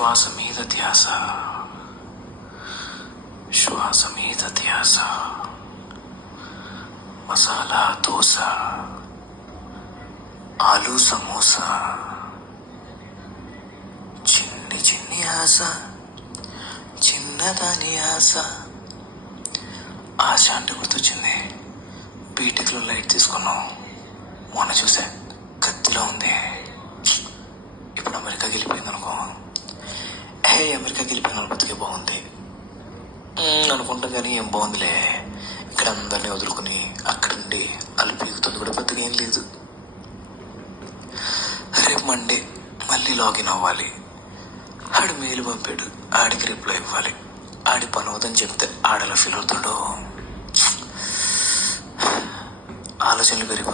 శ్వాస మీద ధ్యాస, శ్వాస మీద ధ్యాస. మసాలా దోశ, ఆలు సమోసా, చిన్ని చిన్ని ఆశ, చిన్నదాని ఆశ. ఆశ అంటే గుర్తొచ్చింది. బీటెక్లో లైట్ తీసుకున్నాం, మొన్న చూసా కత్తిలో ఉంది. ఇప్పుడు అమెరికాకి వెళ్ళిపోయింది అనుకో, అమెరికాకి వెళ్ళిపోయిన బతికే బాగుంది అనుకుంటాం, కానీ ఏం బాగుందిలే. ఇక్కడ అందరినీ వదులుకుని అక్కడుండి అల్లు పీకుతుంది కూడా పెద్దగా ఏం లేదు. రేపు మండే మళ్ళీ లాగిన్ అవ్వాలి. ఆడు మెయిల్ పంపాడు, ఆడికి రిప్లై ఇవ్వాలి. ఆడి పని అవుదని చెప్తే ఆడలా ఫీల్ అవుతాడో. ఆలోచనలు పెరిగిపోతాయి.